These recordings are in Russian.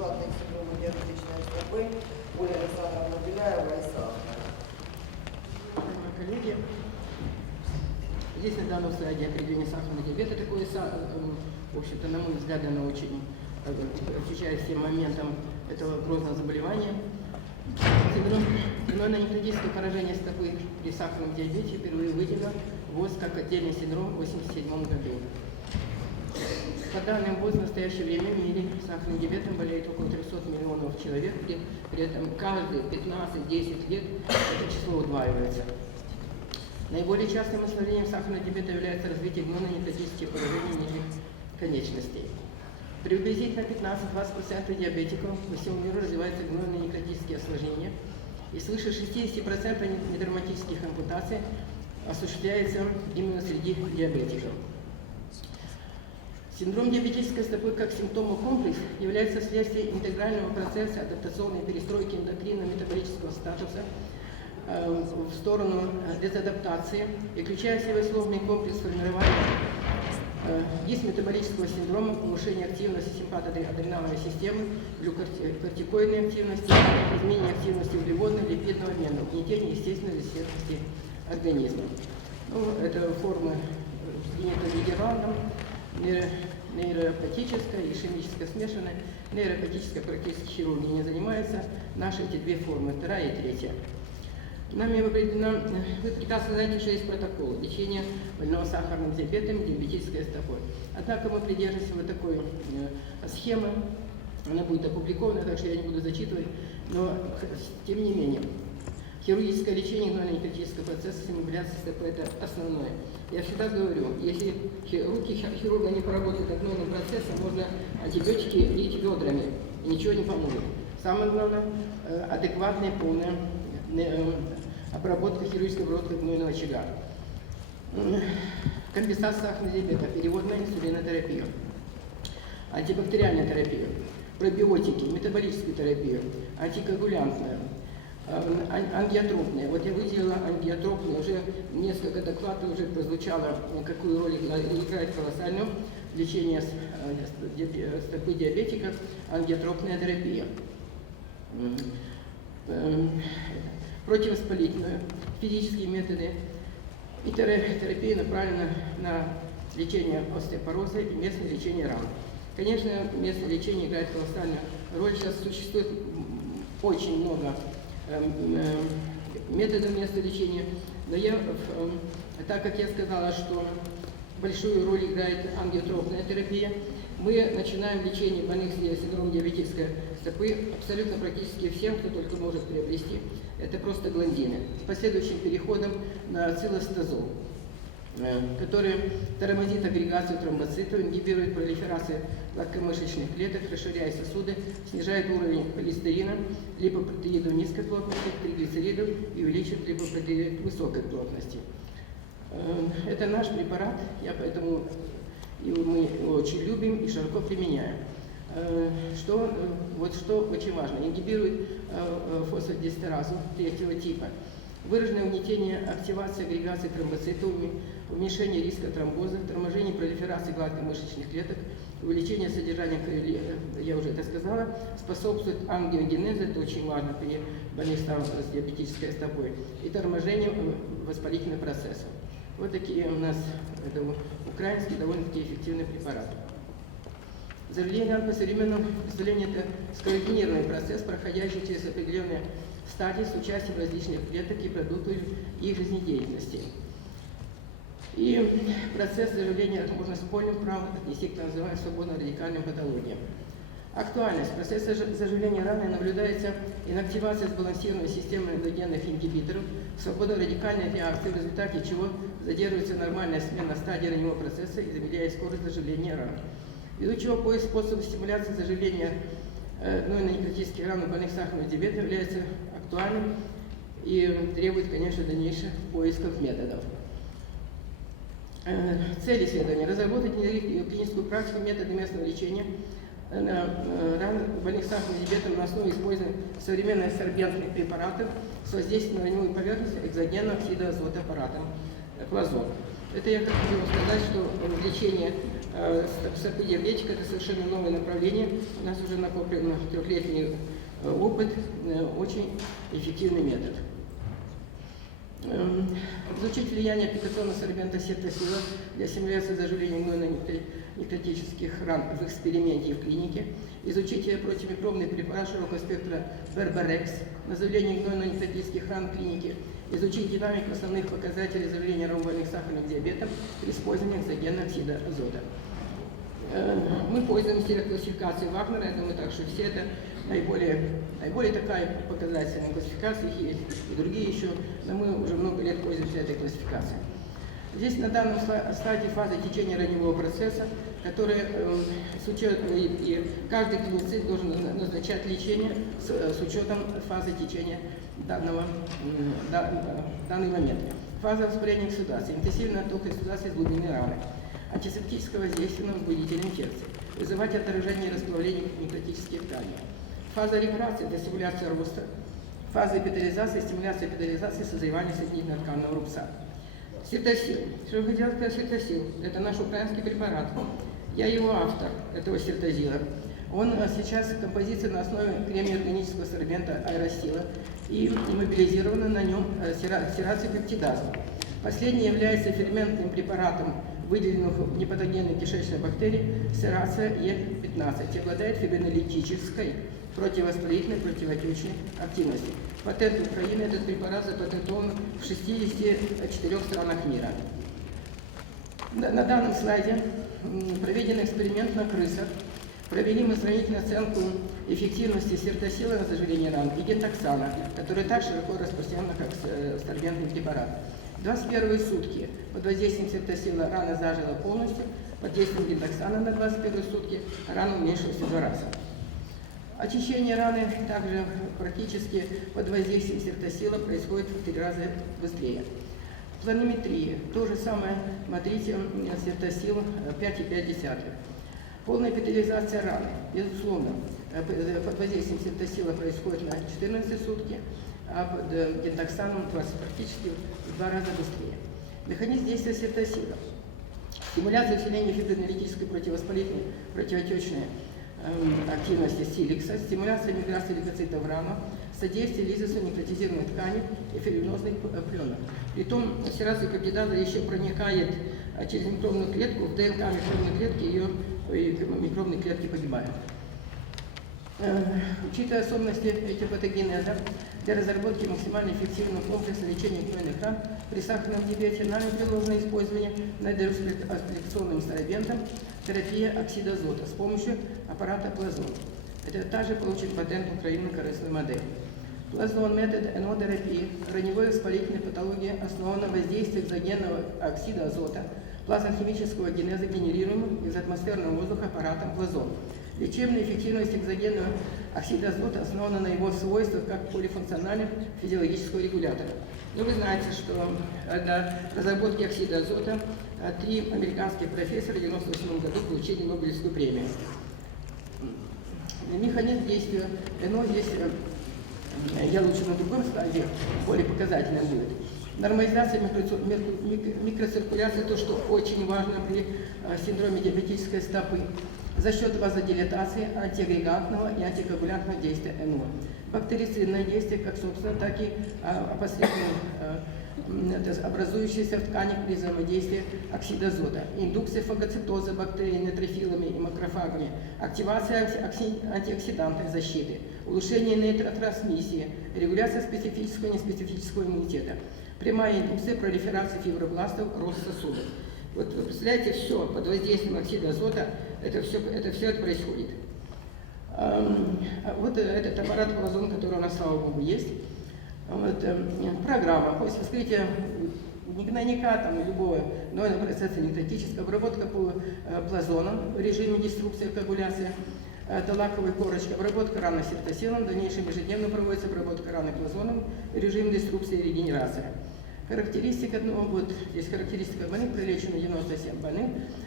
безоплатный синдром диабетичной стопы Оля Александровна Беляева и Сахар. Уважаемые коллеги, здесь на данном слайде определение сахарного диабета такое, са- э, в общем-то, на мой взгляд, оно очень э, отвечает всем моментам этого грозного заболевания. Синдром гнойно-некротическое поражение стопы при сахарном диабете впервые выделено ВОЗ как отдельный синдром в 1987 году. По данным ВОЗ в настоящее время в мире сахарным диабетом болеет около 300 миллионов человек, при, при этом каждые 15-10 лет это число удваивается. Наиболее частым осложнением сахарного диабета является развитие гнойно-некротических поражений нижних конечностей. Приблизительно 15-20% диабетиков по всему миру развиваются гнойно-некротические осложнения, и свыше 60% недерматических ампутаций осуществляется именно среди диабетиков. Синдром диабетической стопы как симптомокомплекс является следствием интегрального процесса адаптационной перестройки эндокринно-метаболического статуса э, в сторону э, дезадаптации и включая в себя сложный комплекс формирования э, дисметаболического синдрома, повышения активности симпатоадреналовой системы, глюкортикоидной активности, изменения активности углеводного липидного обмена, угнетения естественной резистентности организма. Ну, это формы принято нейро- нейропатическая ишемическая смешанная. Нейропатическая практически хирургия не занимается. Наши эти две формы, вторая и третья. Нами определено, вы прекрасно знаете, что есть протокол лечения больного сахарным диабетом, диабетической стопой. Однако мы придерживаемся вот такой э, схемы, она будет опубликована, так что я не буду зачитывать, но х- тем не менее, хирургическое лечение гнойно-некротического процесса стимуляции стопы – это основное. Я всегда говорю, если руки хи- хирурга не поработают над гнойным процессом, можно антибиотики лить ведрами, и ничего не поможет. Самое главное э, – адекватная, полная э, обработка, хирургическая обработка гнойного очага. Компенсация сахарного диабета, переводная инсулинотерапия, антибактериальная терапия, пробиотики, метаболическую терапию, антикоагулянтная, э, ан- ангиотропная. Вот я выделила ангиотропную, уже несколько докладов уже прозвучало, э, какую роль играет колоссальную с- э, диабе- стопы диабетиков ангиотропная терапия. Эм, противовоспалительную, физические методы и тера- терапия направлена на лечение остеопороза и местное лечение ран. Конечно, местное лечение играет колоссальную роль. Сейчас существует очень много эм, эм, методов местного лечения, но я, эм, так как я сказала, что большую роль играет ангиотропная терапия, мы начинаем лечение больных с синдромом диабетической стопы абсолютно практически всем, кто только может приобрести. Это просто гландины. С последующим переходом на цилостазол, э, который тормозит агрегацию тромбоцитов, ингибирует пролиферацию гладкомышечных клеток, расширяет сосуды, снижает уровень холестерина, липопротеидов низкой плотности, триглицеридов и увеличивает липопротеид высокой плотности. Э, Это наш препарат, я поэтому его мы его очень любим и широко применяем. Э, Что, э, вот что очень важно, ингибирует э, фосфодиэстеразу третьего типа. Выраженное угнетение активации агрегации тромбоцитов, уме- уменьшение риска тромбоза, торможение пролиферации гладкомышечных клеток, увеличение содержания, э, я уже это сказала, способствует ангиогенезу, это очень важно при больных с диабетической стопой, и торможению э, воспалительных процессов. Вот такие у нас это украинский довольно-таки эффективный препарат. Заживление по современному представлению – это скоординированный процесс, проходящий через определенные стадии с участием различных клеток и продуктов их жизнедеятельности. И процесс заживления можно с полным правом отнести к так называемым свободно-радикальным патологиям. Актуальность процесса заж- заживления раны наблюдается инактивация сбалансированной системы эндогенных ингибиторов, свободно-радикальной реакции, в результате чего задерживается нормальная смена стадии раневого процесса и замедляет скорость заживления ран. Ввиду чего поиск способов стимуляции заживления э, гнойно-некротических ран у больных сахарным диабетом является актуальным и требует, конечно, дальнейших поисков методов. Э, Цель исследования – разработать клиническую практику методы местного лечения э, ран больных сахарным диабетом на основе использования современных сорбентных препаратов с воздействием на раневую поверхность экзогенного оксида азота аппаратом плазон. Это я хочу сказать, что э, лечение э, с- диабетика – это совершенно новое направление. У нас уже накоплен трехлетний опыт, очень эффективный метод. Эм, Изучить влияние аппликационного сорбента септосила для стимуляции заживления гнойно-некротических ран в эксперименте и в клинике. Изучить э, противомикробный препарат широкого спектра Бербарекс на заживление гнойно-некротических ран в клинике. Изучить динамику основных показателей заживления ромбольных сахарных диабетом при использовании экзогенного оксида азота. Э, Мы пользуемся классификацией Вагнера, я думаю, так что все это наиболее, наиболее такая показательная классификация, есть и другие еще, но мы уже много лет пользуемся этой классификацией. Здесь на данном стадии фазы течения раневого процесса, которая э, с учетом, и, и каждый клиницист должен на- назначать лечение с, э, с учетом фазы течения данного, м, да- да- данный момент. Фаза воспаления эксудации, интенсивный отток эксудации с глубины раны, антисептического на возбудитель инфекции, вызывать отторжение и расплавление некротических тканей. Фаза регуляции для стимуляции роста, фаза эпителизации, стимуляция эпителизации, созревания соединительно-тканного рубца. Сертосил. Что я хотела сказать сертосил? Это наш украинский препарат. Я его автор, этого сертозила. Он э, сейчас композиция на основе кремния-органического сорбента аэростила и мобилизирована на нем э, сера- сераций-пептидаза. Последний является ферментным препаратом выделенных непатогенной кишечной бактерии серация Е15 и обладает фибринолитической, противовоспалительной, противотечной активностью. Патент Украины этот препарат запатентован в 64 странах мира. На, на данном слайде проведен эксперимент на крысах. Провели мы сравнительную оценку эффективности сертосила на заживление ран и гентоксана, который так широко распространен, как с- э, сорбентный препарат. 21 сутки под воздействием сертосила рана зажила полностью, под действием гентоксана на 21 сутки рана уменьшилась в два раза. Очищение раны также практически под воздействием сертосила происходит в три раза быстрее. Планиметрия. То же самое, смотрите, э, 5,5. Полная эпителизация раны. Безусловно, э, под воздействием сертосила происходит на 14 сутки, а э, 20, практически в два раза быстрее. Механизм действия сертосила. Стимуляция усиления фибринолитической противовоспалительной, противотечной эм, активности силикса, стимуляция миграции лейкоцитов рану, содействие лизису некротизированной ткани и фибринозных п- пленок. Притом серация пептидаза еще проникает э, через микробную клетку, в ДНК микробной клетки ее и микробные клетки погибают. Э, Учитывая особенности этих патогенеза, для разработки максимально эффективного комплекса лечения гнойных ран при сахарном диабете нами предложено использование надерсплекционным сорбентом терапия оксида азота с помощью аппарата Плазон. Это также получит патент Украины корыстную модель. Плазон метод энотерапии раневой воспалительной патологии основан на воздействии экзогенного оксида азота, плазмохимического генеза, генерируемым из атмосферного воздуха аппаратом Плазон. Лечебная эффективность экзогенного оксида азота основана на его свойствах как полифункциональных физиологического регулятора. Ну, вы знаете, что для разработки оксида азота э, три американских профессора в 1998 году получили Нобелевскую премию. Механизм действия НО здесь, э, я лучше на другом слайде, более показательно будет. Нормализация микроци- мик- мик- микроциркуляции, то, что очень важно при э, синдроме диабетической стопы, за счет вазодилатации антиагрегантного и антикоагулянтного действия НО. Бактерицидное действие, как собственно, так и а, опосредованно м, это образующиеся в тканях при взаимодействии оксида азота, индукция фагоцитоза бактерий нейтрофилами и макрофагами, активация окси- окси- антиоксидантной защиты, улучшение нейротрансмиссии, регуляция специфического и неспецифического иммунитета, прямая индукция пролиферации фибробластов, рост сосудов. Вот вы представляете, все под воздействием оксида азота, это все это, все это происходит. Эм, Вот э, этот аппарат Плазон, который у нас, слава богу, есть. Вот, эм, программа после вскрытия гнойника, там, любого гнойного процесса нектотического, обработка по э, плазонам в режиме деструкции, коагуляции, это лаковая корочка, обработка раны сертосилом, в дальнейшем ежедневно проводится обработка раны плазоном, режим деструкции и регенерации. Характеристика, ну вот здесь характеристика больных, прилечено 97 больных.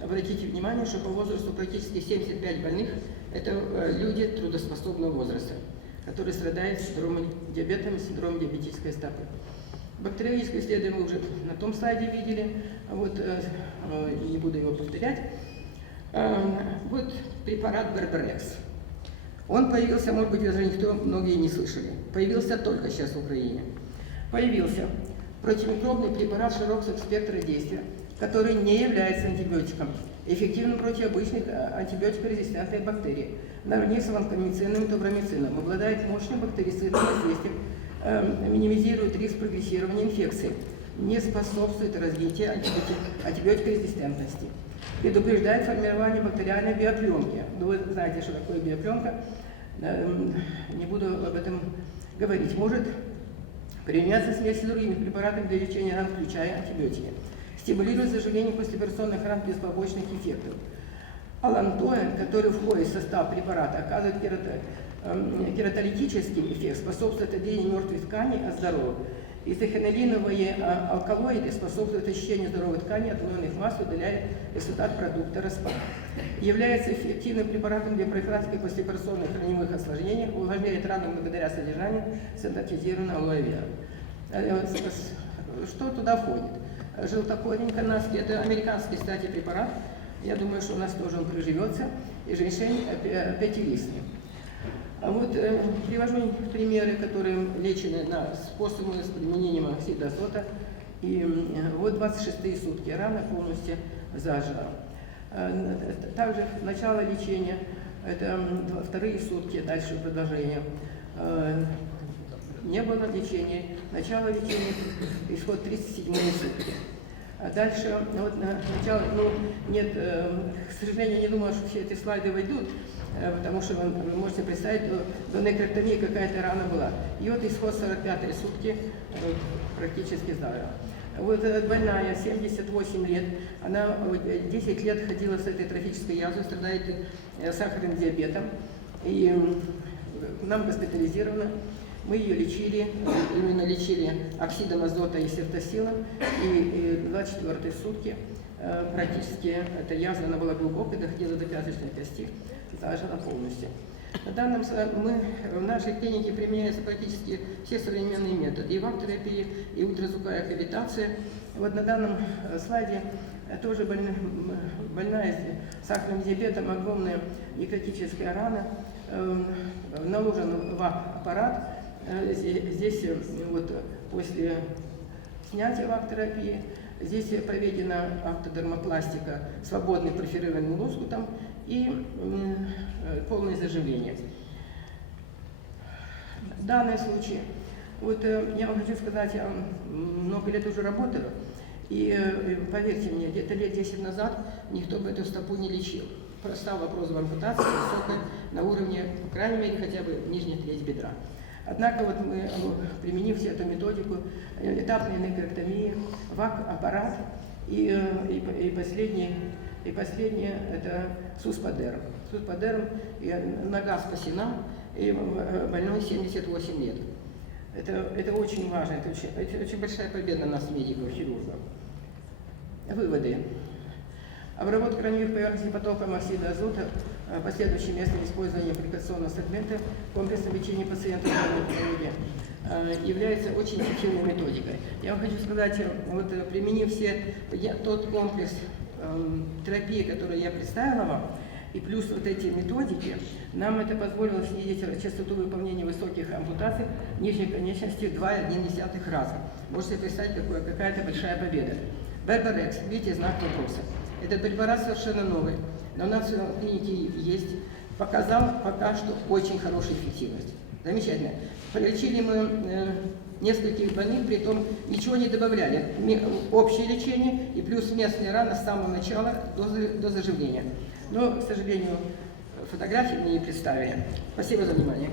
Обратите внимание, что по возрасту практически 75 больных – это э, люди трудоспособного возраста, которые страдают синдромом диабетом и синдромом диабетической стопы. Бактериологическое исследование вы уже на том слайде видели, вот, э, э, не буду его повторять. Вот препарат Берберекс. Он появился, может быть, даже никто, многие не слышали. Появился только сейчас в Украине. Появился противомикробный препарат широкого спектра действия, который не является антибиотиком, эффективным против обычных э, антибиотикорезистентных бактерий, наравне с ванкомицином и табромицином, обладает мощным бактерицидным воздействием, э, минимизирует риск прогрессирования инфекции, не способствует развитию антибиотик- антибиотикорезистентности, предупреждает формирование бактериальной биопленки. Ну, вы знаете, что такое биопленка, Эм, не буду об этом говорить. Может применяться в смеси с другими препаратами для лечения ран, включая антибиотики. Стимулирует заживление послеоперационных ран без побочных эффектов. Алантоин, который входит в состав препарата, оказывает эм, кератолитический эффект, способствует отделению мертвых тканей от здоровых. Изохинолиновые а, алкалоиды способствуют очищению здоровой ткани от гнойных масс, удаляя результат продукта распада. Является эффективным препаратом для профилактики послеоперационных раневых осложнений, увлажняет раны благодаря содержанию синтетизированного алоэ вера. Э, с- Что туда входит? Желтокорень канадский, это американский, кстати, препарат. Я думаю, что у нас тоже он приживется. И женьшень э, пятилистный. А вот э, привожу примеры, которые лечены на способы с применением оксида азота. И м, вот 26 сутки рана полностью зажила. Э, Также начало лечения, это вторые сутки, дальше продолжение. Э, Не было лечения, начало лечения, исход 37 сутки. А дальше, вот на начало, ну, нет, э, к сожалению, не думаю, что все эти слайды войдут, э, потому что вы, вы можете представить, до, до некротомии какая-то рана была. И вот исход 45 сутки э, практически здорова. Вот э, больная, 78 лет, она вот, э, 10 лет ходила с этой трофической язвой, страдает э, сахарным диабетом, и нам госпитализирована. Мы ее лечили, именно лечили оксидом азота и сертосилом, и, и 24 сутки э, практически эта язва, она была глубокой, доходила до пяточной кости, зажила полностью. На данном мы в нашей клинике применяются практически все современные методы, и вак-терапия, и ультразвуковая кавитация. Вот на данном э, слайде э, тоже больна, м, больная с сахарным диабетом, огромная некротическая рана, э, наложен ВАК-аппарат, Э, зе- Здесь э, вот э, после снятия вак-терапии, здесь э, проведена автодермопластика свободный перфорированным лоскутом и э, полное заживление. Данный случай, вот э, я вам хочу сказать, я много лет уже работаю, и э, поверьте мне, где-то лет 10 назад никто бы эту стопу не лечил. Стал вопрос об ампутации на уровне, по крайней мере, хотя бы нижней треть бедра. Однако вот мы, э, применив эту методику, э, этапной нейроктомии, ВАК-аппарат и, э, и, и последний, и последнее это суспадерм. Суспадерм, нога спасена, и больной 78 лет. Это, это очень важно, это очень, это очень большая победа нас, медиков, хирургов. Выводы. Обработка раневых поверхностей потоком оксида азота, э, последующее местное использование аппликационного сегмента в комплексном лечении пациентов э, является очень эффективной методикой. Я вам хочу сказать, э, вот э, применив все, я- тот комплекс эм, терапии, который я представила вам, и плюс вот эти методики, нам это позволило снизить частоту выполнения высоких ампутаций нижней конечности в 2,1 раза. Можете представить, какое, какая-то большая победа. Берберекс, видите, знак вопроса. Этот препарат совершенно новый, но в клинике есть. Показал пока что очень хорошую эффективность. Замечательно. Полечили мы э, нескольких больных, при том ничего не добавляли. Общее лечение и плюс местные раны с самого начала до, до заживления. Но, к сожалению, фотографии не представили. Спасибо за внимание.